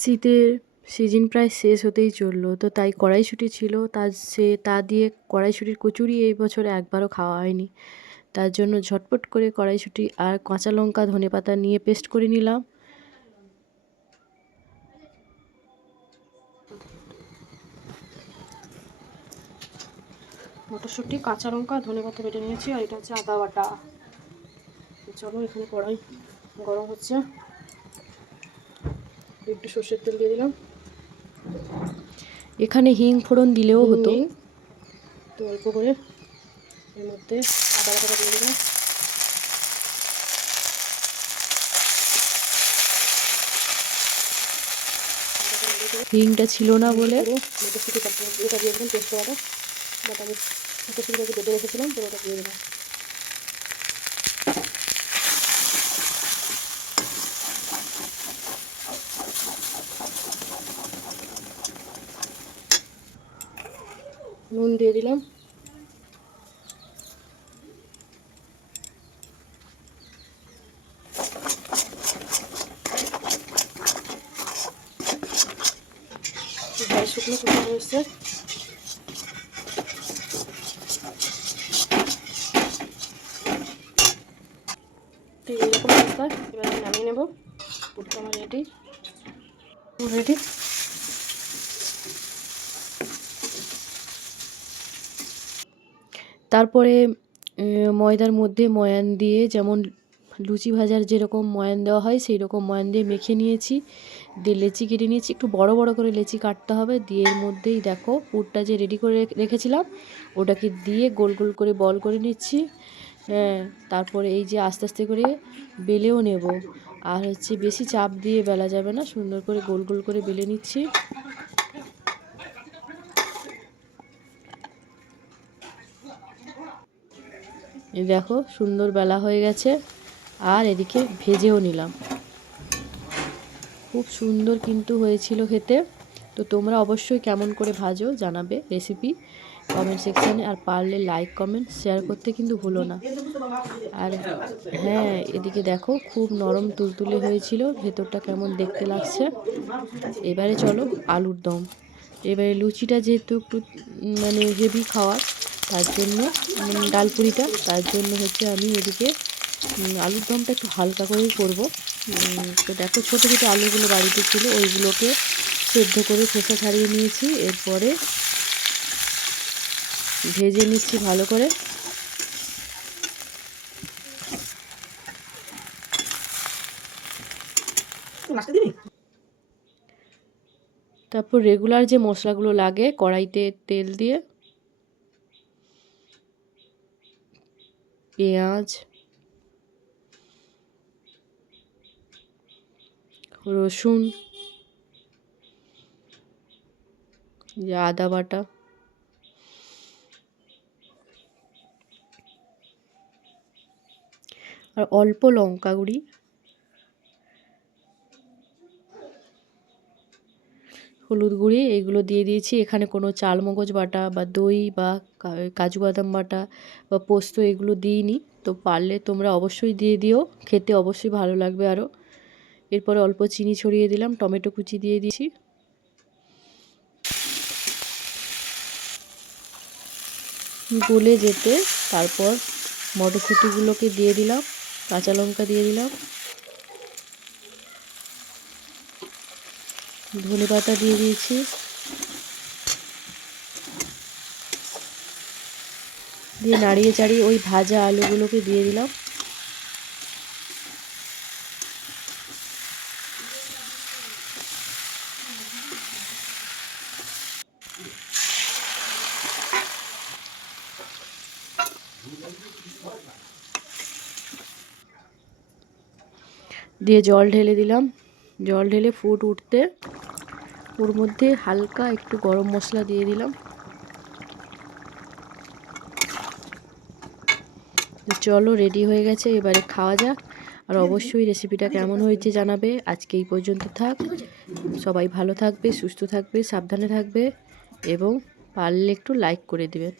শীতের সিজন প্রায় শেষ হতেই চললো, তো তাই কড়াইশুঁটি ছিল, তা দিয়ে কড়াইশুঁটির কচুরি এই বছর একবারও খাওয়া হয়নি। তার জন্য ঝটপট করে কড়াইশুঁটি আর কাঁচা লঙ্কা ধনেপাতা নিয়ে পেস্ট করে নিলাম। মটরশুঁটি, কাঁচা লঙ্কা, ধনেপাতা বেটে নিয়েছি, আর এটা হচ্ছে আদা বাটা। চলো, এখানে কড়াই গরম হচ্ছে, একটু সর্ষের তেল দিয়ে দিলাম। এখানে হিং ফোড়ন দিলেও হতো, তো অল্প করে এর মধ্যে আদা বাটাটা দিয়ে দিলাম। হিংটা ছিল না বলে মটরশুঁটি এটা দিয়ে দিলাম, পেস্ট করাটা বাটা মটরশুঁটিটাকে বেটে রেখেছিলাম, তো ওটা দিয়ে দিলাম। নুন দিয়ে দিলাম। শুকনো শুকনো হয়েছে, ঠিক এইরকম অবস্থা। এবার আমি নামিয়ে নেব। পুরটা আমার রেডি। তারপরে ময়দার মধ্যে ময়ান দিয়ে, যেমন লুচি ভাজার যেরকম ময়ান দেওয়া হয় সেই রকম ময়ান দিয়ে মেখে নিয়েছি। দিয়ে লেচি কেটে নিয়েছি, একটু বড় বড় করে লেচি কাটতে হবে। দিয়ে এর মধ্যেই দেখো পুরটা যে রেডি করে রেখেছিলাম ওটাকে দিয়ে গোল গোল করে বল করে নিচ্ছি। তারপরে এই যে আস্তে আস্তে করে বেলেও নেব, আর হচ্ছে বেশি চাপ দিয়ে বেলা যাবে না, সুন্দর করে গোল গোল করে বেলে নিচ্ছি। এই দেখো সুন্দর বেলা হয়ে গেছে, আর এদিকে ভেজেও নিলাম। খুব সুন্দর কিন্তু হয়েছিল খেতে। তো তোমরা অবশ্যই কেমন করে ভাজো জানাবে রেসিপি কমেন্ট সেকশানে, আর পারলে লাইক কমেন্ট শেয়ার করতে কিন্তু ভুলো না। আর হ্যাঁ, এদিকে দেখো খুব নরম তুলতুলে হয়েছিল, ভেতরটা কেমন দেখতে লাগছে। এবারে চলো আলুর দম। এবারে লুচিটা যেহেতু একটু মানে হেভি খাওয়ার, তার জন্য ডালপুরিটা, তার জন্য হচ্ছে আমি এদিকে আলুর দমটা একটু হালকা করেই করবো। তো দেখো ছোটো ছোটো আলুগুলো বাড়িতে ছিল, ওইগুলোকে সেদ্ধ করে খোসা ছাড়িয়ে নিয়েছি। এরপরে ভেজে নিচ্ছি ভালো করে। তারপর রেগুলার যে মশলাগুলো লাগে কড়াইতে তেল দিয়ে পেঁয়াজ, রসুন, আদা বাটা, আর অল্প লঙ্কা গুঁড়ি, হলুদ গুঁড়ি, এইগুলো দিয়ে দিয়েছি। এখানে কোনো চাল মগজ বাটা বা দই বা কাজু বাদাম বাটা বা পোস্ত এগুলো দিইনি, তো পারলে তোমরা অবশ্যই দিয়ে দিও, খেতে অবশ্যই ভালো লাগবে আরও। এরপরে অল্প চিনি ছড়িয়ে দিলাম, টমেটো কুচি দিয়ে দিয়েছি। গলে যেতে তারপর মটরশুঁটিগুলোকে দিয়ে দিলাম, কাঁচা লঙ্কা দিয়ে দিলাম, ধনেপাতা দিয়ে দিয়েছি, দিয়ে নাড়িয়ে চাড়িয়ে ওই ভাজা আলুগুলোকে দিয়ে দিলাম। দিয়ে জল ঢেলে দিলাম। জল ঢেলে ফুট উঠতে ওর মধ্যে হালকা একটু গরম মশলা দিয়ে দিলাম। চলো রেডি হয়ে গেছে, এবারে খাওয়া যাক। আর অবশ্যই রেসিপিটা কেমন হয়েছে জানাবে। আজকে এই পর্যন্ত থাক, সবাই ভালো থাকবে, সুস্থ থাকবে, সাবধানে থাকবে, এবং পারলে একটু লাইক করে দেবেন।